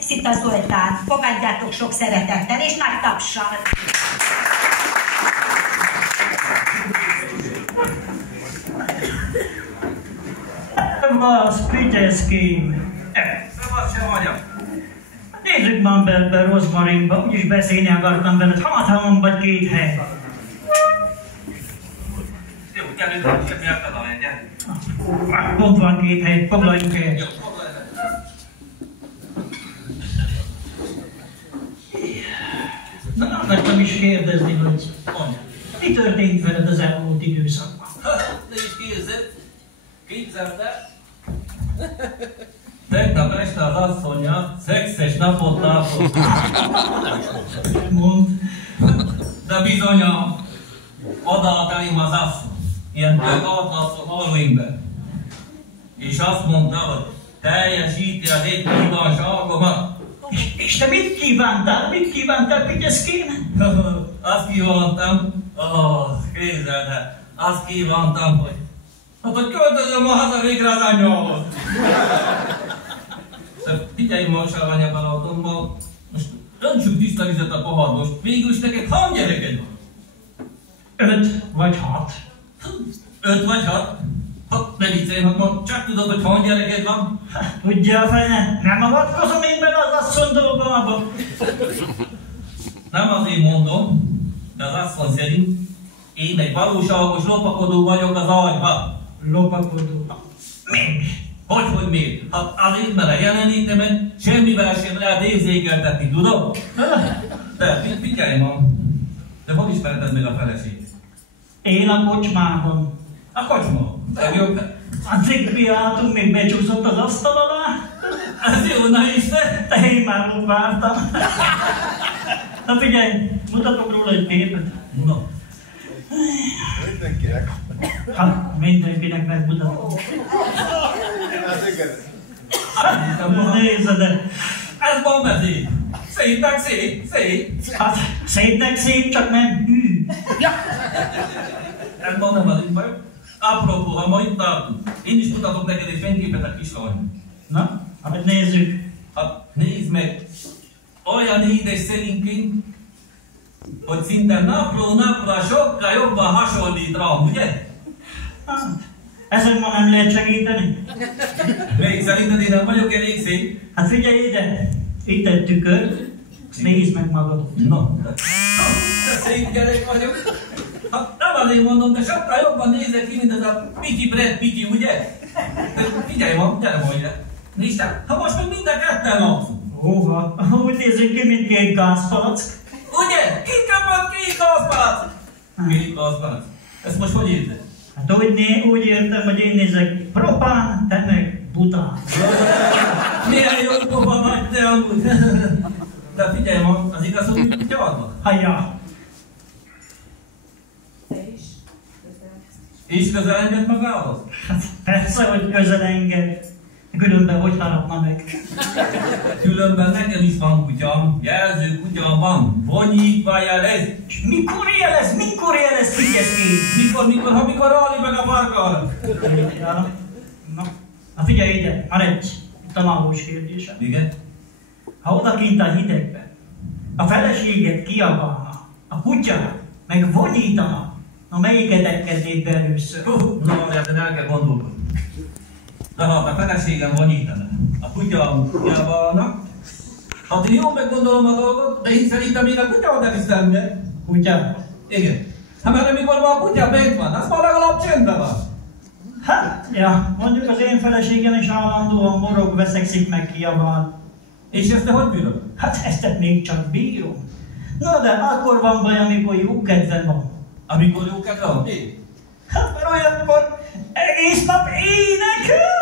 Szita Zoltán, fogadjátok sok szeretettel és nagy tapssal! Vas, Piteszki! Szevasztja vagyok! Nézzük már be Rozmarinba, úgyis beszélni akartam veled, hát vagy két hely. Jó, gyerünk, semmi akadalom, gyerünk. Pont van két hely, foglaljunk el. Jó, foglalj el. Na, akartam is kérdezni, hogy mi történt veled az elmúlt időszakban? Ne is képzeld el. Tegnap este az asszonya szexes napot látott. Mond. De bizonyam, odaadott elém az asszony. Ilyen tök atlasszon alvényben. És azt mondta, hogy teljesíti az egy kívánságomat. És te mit kívántál? Mit kívántál, Piteszkén? Azt kívántam, képzeld el, azt kívántam, hogy hogy költözöm a haza végre az anyjához. Figyelj ma, Salványa Balatonban, most öntsük tiszta vizet a pohar, most végül is neked hány gyereked van? 5 vagy 6. 5 vagy 6? Hát ne viccelj, hát csak tudod, hogy hány gyereked van? Tudja a fene, nem avatkozom én bele az asszony dolgába. Nem azért mondom, de az asszony szerint én egy valóságos lopakodó vagyok az agyba. Lopakodó. Miért? Hogy miért? Hát azért, mert a jelenétemet semmivel sem lehet érzékeltetni, tudod? De figyelj ma, de hogy ismered meg a feleségét? Én a kocsmában. A kocsma? Legjobb. Addig piáltunk, még becsúszott az asztal alá. Ez jó, na is te? De én már ott vártam. Na figyelj, mutatok róla egy képet. No. Mindenkinek. Hát mindenkinek megmutatom. Hát igen. Nézd, de Ez bombezé. Szépnek szép, szép. hát szépnek szép, csak nem hű. Ez ma nem az baj. Apropó, ha ma itt tartunk, én is mutatok neked egy fényképet a kislányom. Na, hát nézzük. Hát nézd meg, olyan édes szerinként, hogy szinte napról napra sokkal jobban hasonlít rám, ugye? Hát, ezen ma nem lehet segíteni. Még szerinted én nem vagyok elég szép? Hát figyelj ide, itt egy tükör, nézd meg magadot. No, de szép gyerek vagyok. Hát nem azért mondom, de sokkal jobban nézek ki, mint ez a Piki Brad Piki, ugye? De figyelj ma, gyere ma ide. Nézd el, ha most meg minden ketten lapszunk. Hóha, úgy nézzük ki, mint két gázpalack. Ugye? Ki kapott két gázpalack? Két gázpalack. Ezt most hogy érted? Hát úgy értem, hogy én nézek propán, te meg bután. Milyen jó pofa vagy te amúgy. De figyelj ma, az igaz, hogy mit gyarmak? Hajjá! És közel enged magához? Hát persze, hogy közel enged. Különben hogy harapna meg? Különben nekem is van kutyám, jelző kutyám van, vonyítva jelez. És mikor jelez, Piteszkén? Mikor állj meg a farkal? Ja, na figyelj ide, van egy tanulós kérdésem. Igen? Ha odakint a hidegben a feleséget kiabálna, a kutyát meg vonyítana, na melyiket engednéd be először? Na, de el kell gondolkodni. De ha a feleségem vonyítana, a kutyám kiabálna, hát én jól meggondolom a dolgot, de én szerintem én a kutyát nem hiszem be. Kutya? Igen. Hát mert amikor ma a kutya bent van, az már legalább csendben van. Hát, ja, mondjuk az én feleségem is állandóan morog, veszekszik meg kiabál. És ezt te hogy bírod? Hát ezt még csak bírom. Na de akkor van baj, amikor jó kedvem van. Amikor jó kedve van? Mi? Hát mert olyankor egész nap énekel.